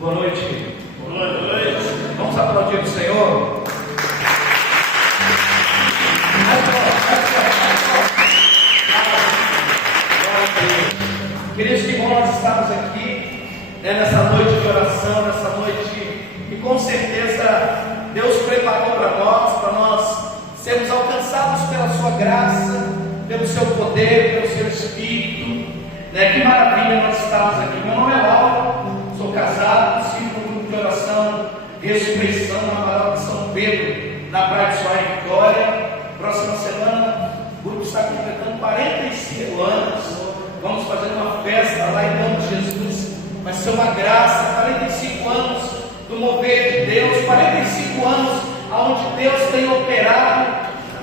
Boa noite. Boa noite. Vamos aplaudir o Senhor. Queridos, que bom nós estamos aqui, nessa noite de oração, nessa noite que com certeza Deus preparou para nós sermos alcançados pela sua graça, pelo seu poder, pelo seu Espírito. Que maravilha nós estamos aqui. Meu nome é Laura, sou casado, sirvo no grupo de oração Ressurreição na Paróquia de São Pedro, na Praia de Soares Vitória. Próxima semana o grupo está completando 45 anos. Vamos fazer uma festa lá em nome de Jesus. Vai ser uma graça. 45 anos do mover de Deus, 45 anos onde Deus tem operado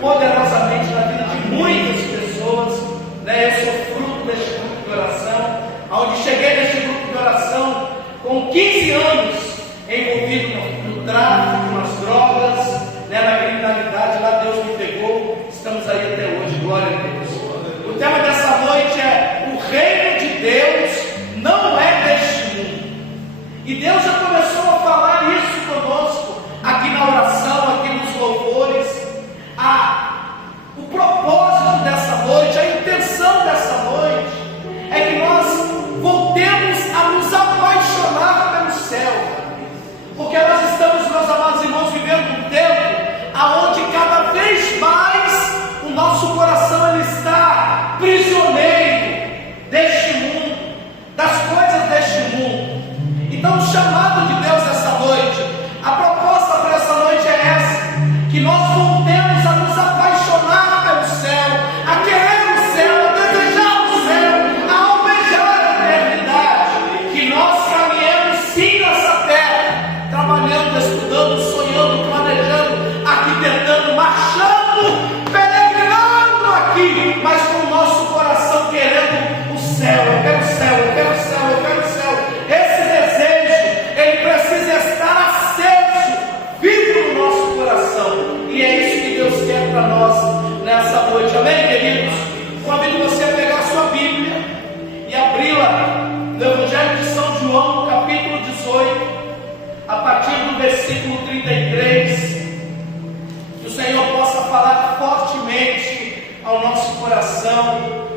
poderosamente na vida de muitas pessoas. Eu sou fruto deste grupo de oração, onde cheguei neste grupo de oração com 15 anos envolvido no tráfico, nas drogas, na criminalidade. Lá Deus me pegou, estamos aí até hoje, glória a Deus. O tema dessa noite é: o reino de Deus não é deste mundo. E Deus já começou a falar isso conosco, aqui na oração, aqui nos louvores. O propósito dessa noite, a intenção dessa noite, é que nós voltemos a nos apaixonar pelo céu, porque nós estamos, meus amados irmãos, vivendo um tempo onde cada vez mais o nosso coração ele está prisioneiro deste mundo, das coisas deste mundo. Então o chamado de Deus essa noite, a proposta para essa noite é essa: que nós voltemos a nos apaixonar pelo céu, a querer o céu, a desejar o céu, a almejar a eternidade. Que nós caminhemos sim nessa terra, trabalhando, estudando, sonhando, planejando, arquitetando, marchando, peregrinando aqui, mas com o nosso coração querendo o céu. Eu quero o céu, eu quero o céu, eu quero o céu. Esse desejo, ele precisa estar aceso, vivo no nosso coração. E é isso que Deus quer para nós nessa noite, amém, queridos? Convido você a pegar a sua Bíblia e abri-la no Evangelho de São João, no capítulo 18, a partir do versículo 33. Que o Senhor possa falar fortemente ao nosso coração,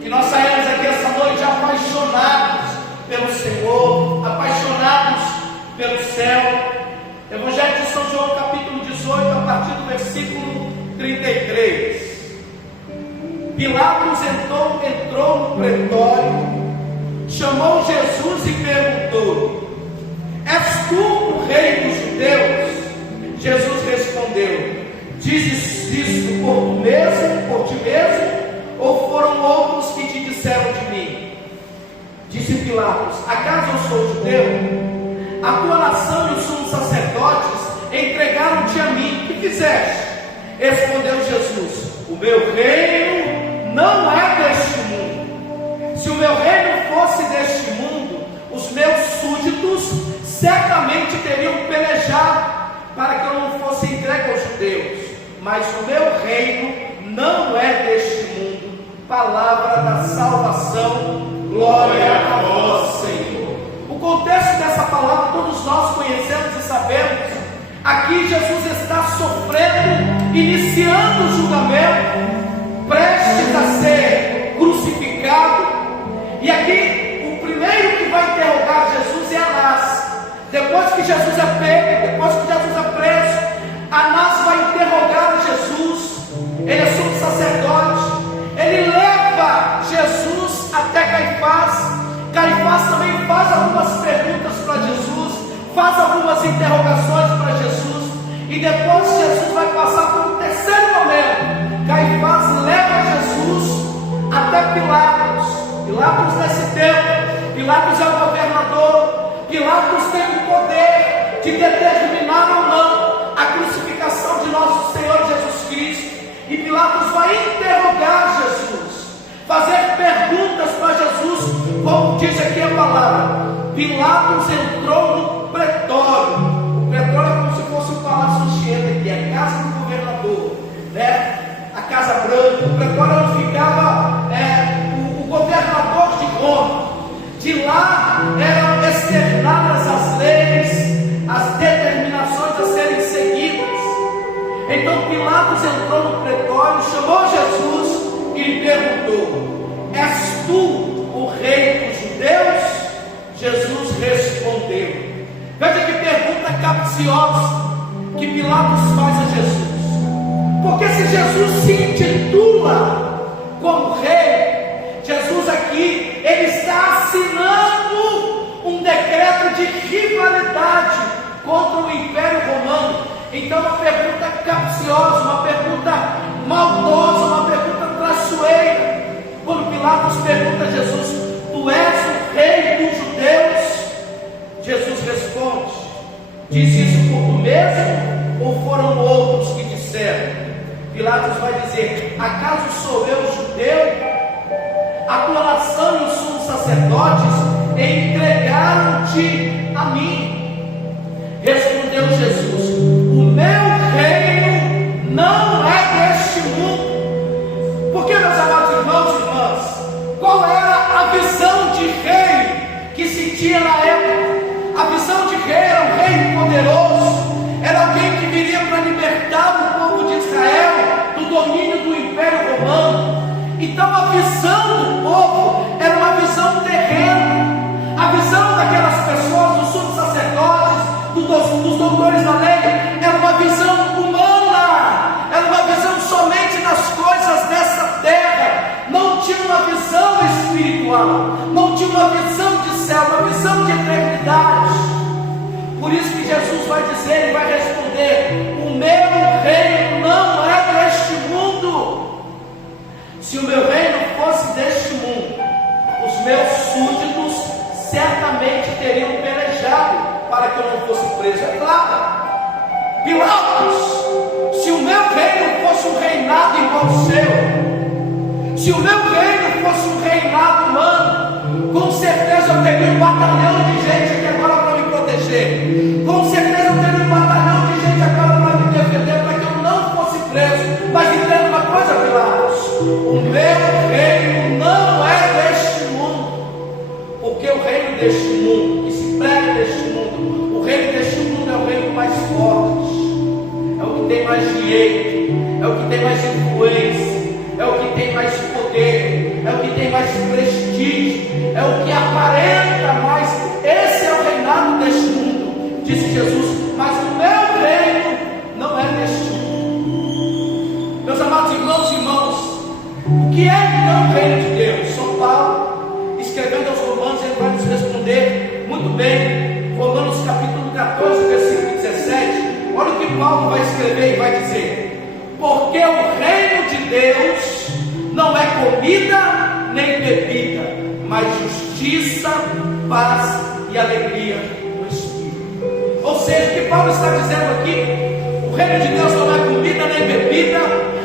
que nós saímos aqui essa noite apaixonados pelo Senhor, apaixonados pelo céu. Evangelho de São João, capítulo 18, a partir do versículo 33. Pilatos entrou no pretório, chamou Jesus e perguntou: és tu o rei dos judeus? Jesus respondeu: dizes isto por ti mesmo, ou foram outros que te disseram de mim? Disse Pilatos: acaso eu sou judeu? A tua nação e os sumos sacerdotes entregaram-te a mim, que fizeste? Respondeu Jesus: o meu reino não é deste mundo. Se o meu reino fosse deste mundo, os meus súditos certamente teriam pelejado para que eu não fosse entregue aos judeus. Mas o meu reino não é deste mundo. Palavra da salvação, glória a vós, Senhor. O contexto dessa palavra todos nós conhecemos e sabemos. Aqui Jesus está sofrendo, iniciando o julgamento, prestes a ser crucificado. E aqui o primeiro que vai interrogar Jesus é Anás. Depois que Jesus é pego, depois que Jesus é preso, Anás vai interrogar Jesus. Ele é sumo sacerdote. Ele leva Jesus até Caifás. Caifás também faz algumas perguntas para Jesus, faz algumas interrogações para Jesus. E depois Jesus vai passar por um terceiro momento. Caifás leva Jesus até Pilatos. Pilatos nesse tempo, Pilatos é o governador. Pilatos tem o poder de determinar ou não a crucificação de nosso Senhor Jesus Cristo. E Pilatos vai interrogar Jesus, fazer perguntas para Jesus, como diz aqui a palavra. Pilatos entrou no pretório. O pretório é como se fosse o Palácio Anchieta, que é a casa do governador, a Casa Branca. O pretório é onde ficava o governador de Roma. De lá eram externadas as leis Jesus respondeu. Veja que pergunta capciosa que Pilatos faz a Jesus. Porque se Jesus se intitula como rei, Jesus aqui, ele está assinando um decreto de rivalidade contra o Império Romano. Então uma pergunta capciosa, uma pergunta maldosa, uma pergunta traiçoeira. Quando Pilatos pergunta a Jesus: tu és o rei dos judeus? Jesus responde: diz isso por tu mesmo ou foram outros que disseram? Pilatos vai dizer: acaso sou eu judeu? A tua nação e os sumos sacerdotes entregaram-te a mim. Respondeu Jesus: o meu reino não é deste mundo. Porque, meus amados irmãos e irmãs, qual era a visão de rei que se tinha na época? A visão de rei era um rei poderoso, era alguém que viria para libertar o povo de Israel do domínio do Império Romano. Então a visão do povo era uma visão terrena. A visão daquelas pessoas, dos sumos sacerdotes, dos doutores da lei, era uma visão humana, era uma visão somente das coisas dessa terra. Não tinha uma visão espiritual, não tinha uma visão de céu, uma visão de eternidade. Por isso que Jesus vai dizer, ele vai responder: o meu reino não é deste mundo. Se o meu reino fosse deste mundo, os meus súditos certamente teriam pelejado para que eu não fosse preso. É claro, Pilatos, se o meu reino fosse um reinado igual ao seu, se o meu reino fosse um reinado humano, com certeza eu teria um batalhão de gente aqui agora para me proteger. Com certeza eu teria um batalhão de gente agora para me defender, para que eu não fosse preso. Mas entenda uma coisa, Pilatos: o meu reino não é deste mundo. Porque o reino deste mundo, que se prega deste mundo, o reino deste mundo é o reino mais forte, é o que tem mais direito, é o que tem mais influência, é o que tem mais poder, é o que tem mais prestígio, é o que aparenta mais. Esse é o reinado deste mundo, disse Jesus. Mas o meu reino não é deste mundo. Meus amados irmãos e irmãs, o que é então o reino de Deus? São Paulo, escrevendo aos Romanos, ele vai nos responder muito bem. Romanos capítulo 14, versículo 17. Olha o que Paulo vai escrever e vai dizer: porque o reino de Deus não é comida nem bebida, mas justiça, paz e alegria no Espírito. Ou seja, o que Paulo está dizendo aqui: o reino de Deus não é comida nem bebida.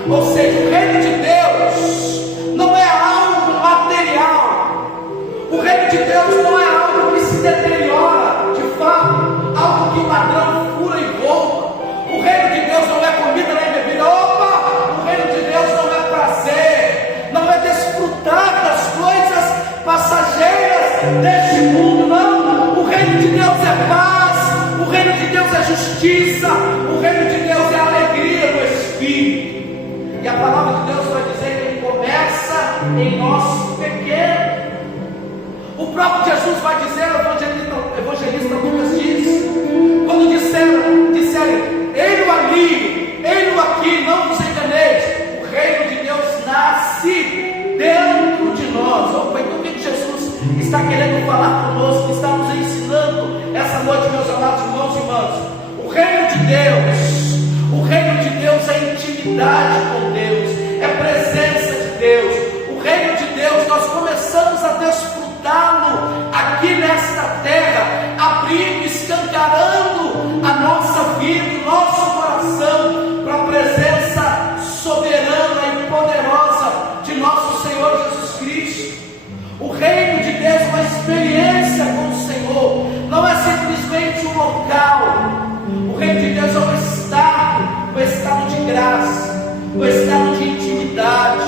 Ou seja, o reino de Deus não é algo material. O reino de Deus não é algo que se deteriora, de fato, algo que o ladrão fura e rouba. O reino de Deus não é comida nem bebida. Opa! O reino de Deus não é prazer, não é desfrutar das coisas passageiras deste mundo, não. O reino de Deus é paz, o reino de Deus é justiça, o reino de Deus é alegria no Espírito. E a palavra de Deus vai dizer que ele começa em nós pequeno. O próprio Jesus vai dizer, o evangelista Lucas diz, quando disserem, ei-lo ali, ei-lo aqui, não vos enganeis, o reino de Deus nasce dentro de nós. Opa, então o que Jesus está querendo falar conosco, está nos ensinando essa noite, meus amados irmãos e irmãs? O reino de Deus é intimidade com Deus, é presença de Deus. O reino de Deus, nós começamos a desfrutá-lo aqui nesta terra, abrindo, escancarando a nossa vida, o nosso coração para a presença soberana e poderosa de nosso Senhor Jesus Cristo. O reino de Deus é uma experiência com o Senhor, não é simplesmente um local. O reino de Deus é um estado de graça, um estado de intimidade,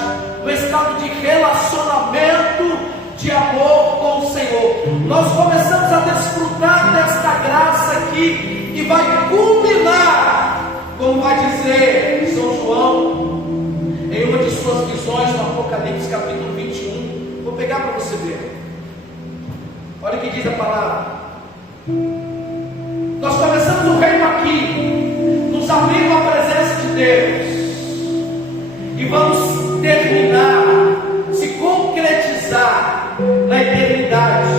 um estado de relacionamento, de amor com o Senhor. Nós começamos a desfrutar desta graça aqui e vai culminar, como vai dizer São João em uma de suas visões no Apocalipse capítulo 21. Vou pegar para você ver. Olha o que diz a palavra. Nós começamos o reino aqui, nos abrindo à presença de Deus, e vamos terminar, se concretizar na eternidade.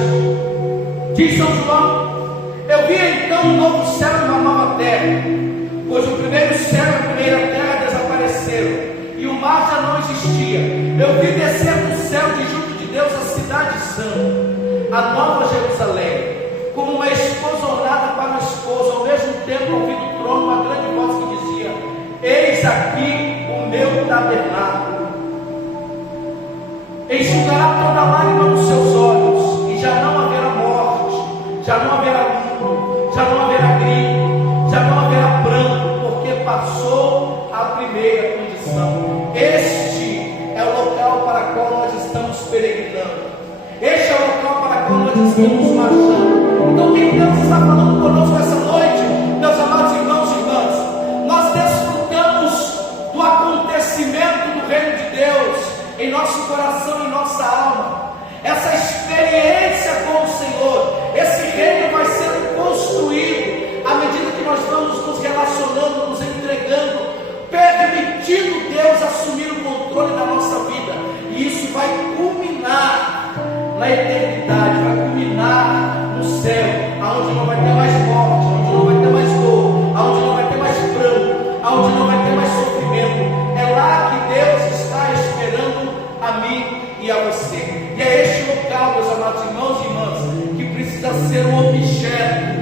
Diz São João: eu vi então um novo céu e uma nova terra, pois o primeiro céu e a primeira terra desapareceram, e o mar já não existia. Eu vi descer do céu de junto de Deus a cidade santa, a nova Jerusalém, como uma esposa ornada para o esposo. Ao mesmo tempo ouvi do trono uma grande voz que dizia: eis aqui o meu tabernáculo. Enxugará toda lágrima nos seus olhos, e já não haverá morte, já não haverá luto, já não haverá grito, já não haverá pranto, porque passou a primeira condição. Este é o local para o qual nós estamos peregrinando. Este é o local para o qual nós estamos marchando. Então, quem Deus está falando conosco essa noite, meus amados irmãos e irmãs, nós desfrutamos do acontecimento do reino de Deus em nosso coração, em nossa alma. Essa experiência com o Senhor, esse reino vai sendo construído à medida que nós vamos nos relacionando, nos entregando, permitindo Deus assumir o controle da nossa vida. E isso vai culminar na eternidade, vai culminar no céu, aonde não vai ter mais morte, aonde não vai ter mais dor, aonde não vai ter mais pranto, aonde não vai ter mais sofrimento. É lá que Deus está esperando a mim e a você. E é este local, meus amados irmãos e irmãs, que precisa ser o objeto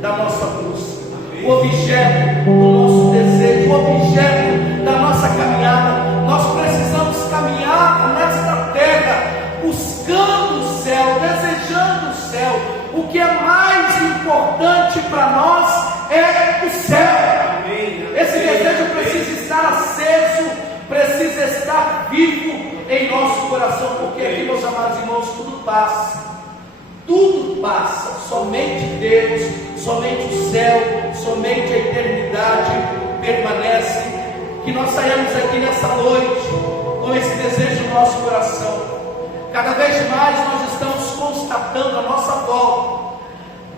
da nossa busca, o objeto do nosso desejo, o objeto da nossa caminhada. Nós precisamos caminhar nesta terra, buscando o céu, desejando o céu. O que é mais importante para nós é o céu. Esse desejo precisa estar aceso, precisa estar vivo em nosso coração, porque aqui, meus amados irmãos, tudo passa, somente Deus, somente o céu, somente a eternidade permanece. Que nós saiamos aqui nessa noite com esse desejo no nosso coração. Cada vez mais nós estamos constatando à nossa volta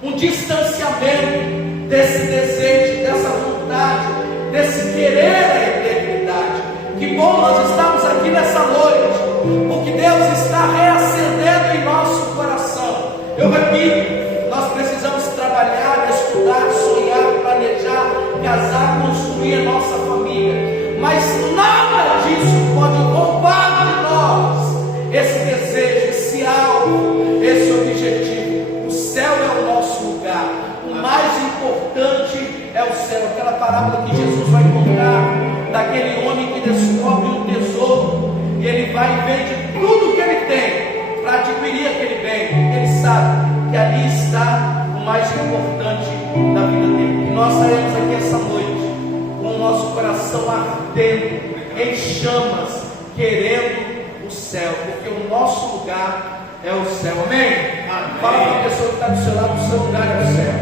um distanciamento desse desejo, dessa vontade, desse querer a eternidade. Que bom nós estamos aqui nessa noite, porque Deus está reacendendo em nosso coração. Eu repito, nós precisamos trabalhar, estudar, sonhar, planejar, casar, construir a nossa família, mas nada disso pode roubar de nós esse desejo, esse alvo, esse objetivo. O céu é o nosso lugar, o mais importante é o céu. Aquela parábola que Jesus vai contar daquele homem que descobre um tesouro, e ele vai e vende tudo que ele tem para adquirir aquele bem, porque ele sabe que ali está o mais importante da vida dele. E nós saímos aqui essa noite com o nosso coração ardendo em chamas, querendo o céu, porque o nosso lugar é o céu. Amém? Amém. Fala para a pessoa que está do seu lado: o seu lugar é o céu.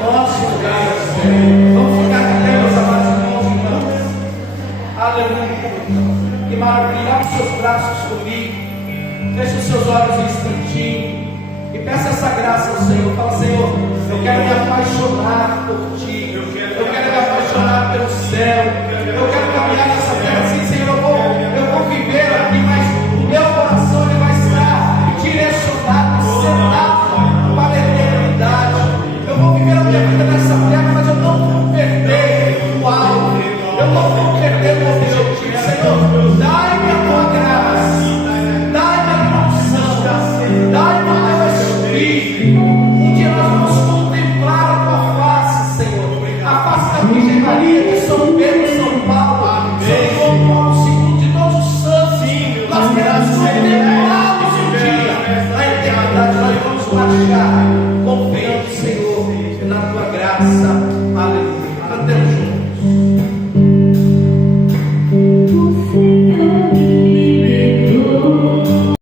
Nosso lugar é o céu. Vamos ficar de pé, meus amados irmãos e irmãs. Aleluia. Que maravilha. Abre os seus braços comigo. Feche os seus olhos um instantinho e peça essa graça ao Senhor. Fala: Senhor, eu quero me apaixonar por Ti. Eu quero me apaixonar pelo céu. Eu quero caminhar